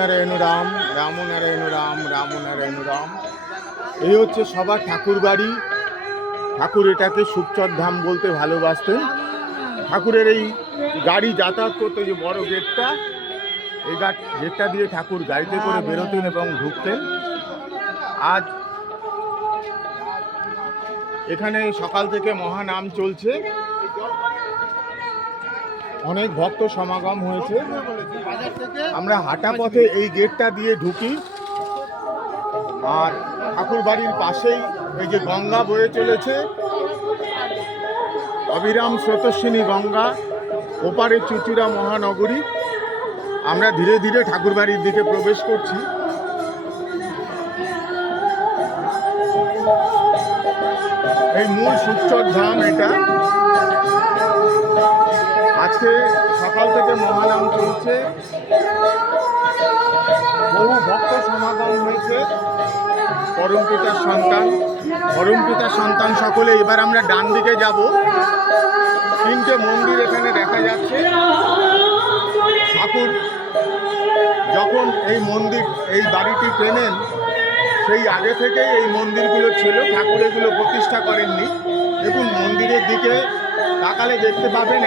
নারায়ণ রাম, রাম নারায়ণ রাম, রাম নারায়ণ রাম। এই হচ্ছে সবার ঠাকুর বাড়ি। ঠাকুর এটাকে সুখচর ধাম বলতে ভালোবাসতেন। ঠাকুরের এই গাড়ি যাতায়াত করতে যে বড় গেটটা, এই গেটটা দিয়ে ঠাকুর গাড়িতে করে বেরোতেন এবং ঢুকতেন। আজ এখানে সকাল থেকে মহানাম চলছে, অনেক ভক্ত সমাগম হয়েছে। আমরা হাঁটা পথে এই গেটটা দিয়ে ঢুকি, আর ঠাকুর বাড়ির পাশেই এই যে গঙ্গা বয়ে চলেছে, অবিরাম স্রোতস্বিনী গঙ্গা, ওপারে চুচুড়া মহানগরী। আমরা ধীরে ধীরে ঠাকুর বাড়ির দিকে প্রবেশ করছি। এই মূল সুখচর ধাম এটা। আজকে সকাল থেকে মহানাম চলছে, বহু ভক্ত সমাগম হয়েছে। পরমপিতার সন্তান সকলে। এবার আমরা ডান দিকে যাব। তিনটে মন্দির এখানে দেখা যাচ্ছে। ঠাকুর যখন এই বাড়িটি কেনেন, সেই আগে থেকে এই মন্দিরগুলো ছিল, ঠাকুর এগুলো প্রতিষ্ঠা করেননি। দেখুন, মন্দিরের দিকে তাকালে দেখতে পাবেন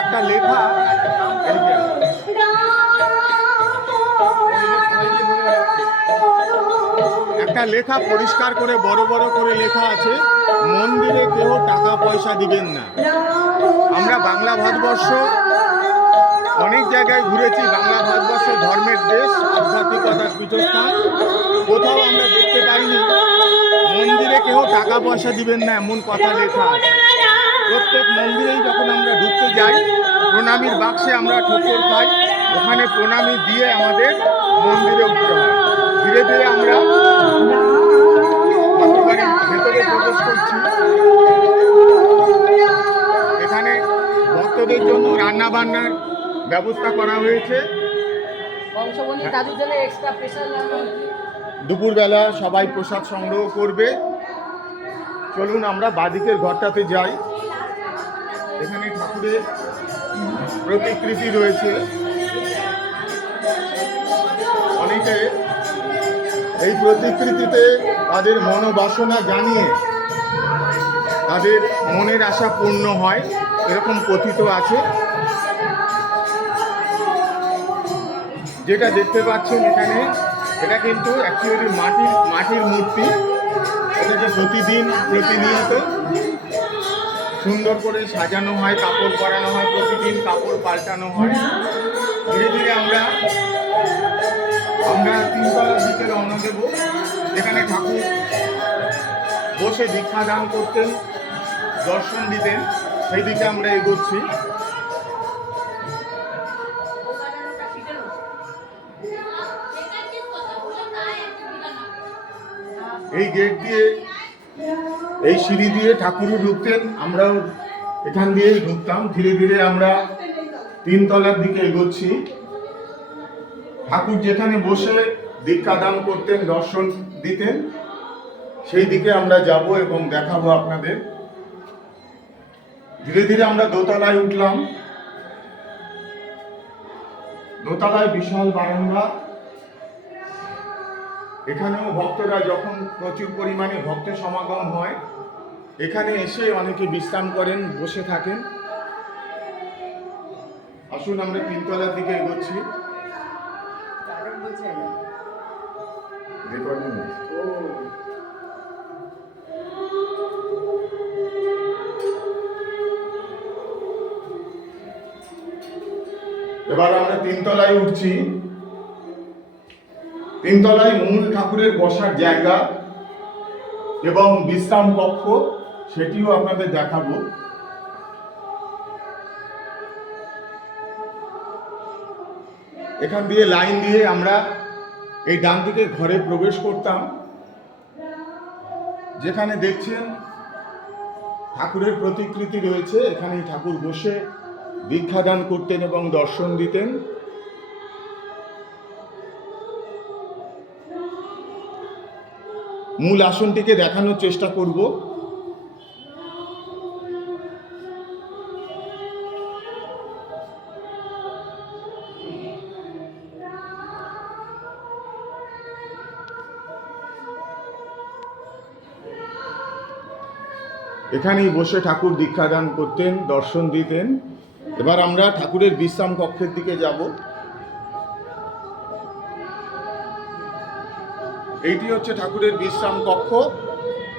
একটা লেখা, পরিষ্কার করে বড় বড় করে লেখা আছে, মন্দিরে কেউ টাকা পয়সা দিবেন না। আমরা বাংলা ভারতবর্ষ অনেক জায়গায় ঘুরেছি। বাংলা ভারতবর্ষ ধর্মের দেশ, আধ্যাত্মিকতার পীঠস্থান। কোথাও আমরা দেখতে পাইনি মন্দিরে কেউ টাকা পয়সা দিবেন না এমন কথা লেখা আছে। প্রত্যেক মন্দিরেই যখন আমরা ঢুকতে যাই, প্রণামীর বাক্সে আমরা ঠোকর খাই, ওখানে প্রণামী দিয়ে আমাদের মন্দিরে উঠতে হয়। ধীরে ধীরে আমরা ভেতরে প্রবেশ করছি। এখানে ভক্তদের জন্য রান্না বান্নার ব্যবস্থা করা হয়েছে। দুপুরবেলা সবাই প্রসাদ সংগ্রহ করবে। চলুন আমরা বাদিকের ঘরটাতে যাই। এখানে ঠাকুরের প্রতিকৃতি রয়েছে। অনেকে এই প্রতিকৃতিতে তাদের মনোবাসনা জানিয়ে তাদের মনের আশা পূর্ণ হয়, এরকম কথিত আছে। যেটা দেখতে পাচ্ছেন এখানে, এটা কিন্তু অ্যাকচুয়ালি মাটির মূর্তি। এটাকে প্রতিনিয়ত সুন্দর করে সাজানো হয়, কাপড় পরানো হয়, প্রতিদিন কাপড় পাল্টানো হয়। ধীরে ধীরে আমরা তিনতলার দিকে রওনা দেব। এখানে ঠাকুর বসে দীক্ষা দান করতেন, দর্শন দিতেন, সেই দিকে আমরা এগোচ্ছি। এই গেট দিয়ে, এই সিঁড়ি দিয়ে ঠাকুরও ঢুকতেন, আমরাও এখান দিয়েই ঢুকতাম। ধীরে ধীরে আমরা তিনতলার দিকে এগোচ্ছি। ঠাকুর যেখানে বসে দীক্ষা দান করতেন, দর্শন দিতেন, সেই দিকে আমরা যাব এবং দেখাবো আপনাদের। ধীরে ধীরে আমরা দোতলায় উঠলাম। দোতলায় বিশাল বারান্দা। এখানেও ভক্তরা যখন প্রচুর পরিমাণে ভক্ত সমাগম হয়, এখানে এসে অনেকে বিশ্রাম করেন, বসে থাকেন। আসুন আমরা তিনতলার দিকে এগোচ্ছি। এবার আমরা তিনতলায় উঠছি। তিনতলায় মূল ঠাকুরের বসার জায়গা এবং বিশ্রাম কক্ষ, সেটিও আপনাদের দেখাবো। এখান দিয়ে লাইন দিয়ে আমরা এই ডান দিকে ঘরে প্রবেশ করতাম। যেখানে দেখছেন ঠাকুরের প্রতিকৃতি রয়েছে, এখানেই ঠাকুর বসে দীক্ষা দান করতেন এবং দর্শন দিতেন। মূল আসনটিকে দেখানোর চেষ্টা করব। এখানেই বসে ঠাকুর দীক্ষাদান করতেন, দর্শন দিতেন। এবার আমরা ঠাকুরের বিশ্রাম কক্ষের দিকে যাব। এইটি হচ্ছে ঠাকুরের বিশ্রাম কক্ষ।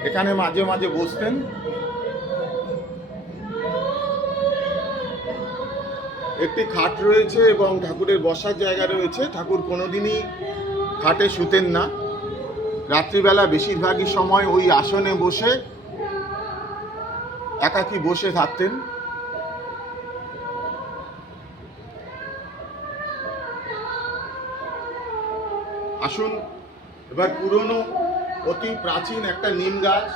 এখানে মাঝে মাঝে বসতেন। একটি খাট রয়েছে এবং ঠাকুরের বসার জায়গা রয়েছে। ঠাকুর কোনোদিনই খাটে শুতেন না। রাত্রিবেলা বেশিরভাগই সময় ওই আসনে বসে একাকী বসে থাকতেন। আসুন এবার পুরনো অতি প্রাচীন একটা নিম গাছ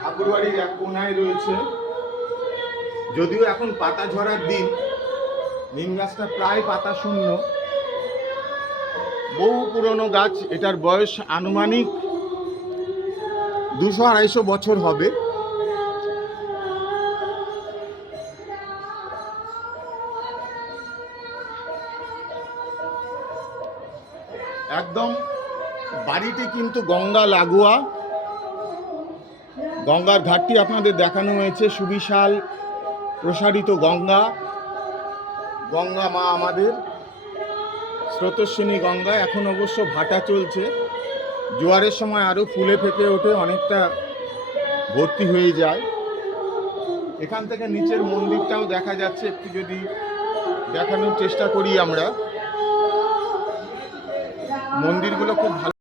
ঠাকুরবাড়ির এক কোনায় রয়েছে। যদিও এখন পাতা ঝরার দিন, নিম গাছটা প্রায় পাতা শূন্য। বহু পুরনো গাছ। এটার বয়স আনুমানিক 200-250 বছর হবে। একদম বাড়িটি কিন্তু গঙ্গা লাগোয়া। গঙ্গার ঘাটটি আপনাদের দেখানো হয়েছে, সুবিশাল প্রসারিত গঙ্গা। গঙ্গা মা আমাদের স্রোতস্বিনী গঙ্গা। এখন অবশ্য ভাটা চলছে, জোয়ারের সময় আরও ফুলে ফেঁপে ওঠে, অনেকটা ভর্তি হয়ে যায়। এখান থেকে নিচের মন্দিরটাও দেখা যাচ্ছে, একটু যদি দেখানোর চেষ্টা করি আমরা। মন্দিরগুলো খুব ভালো।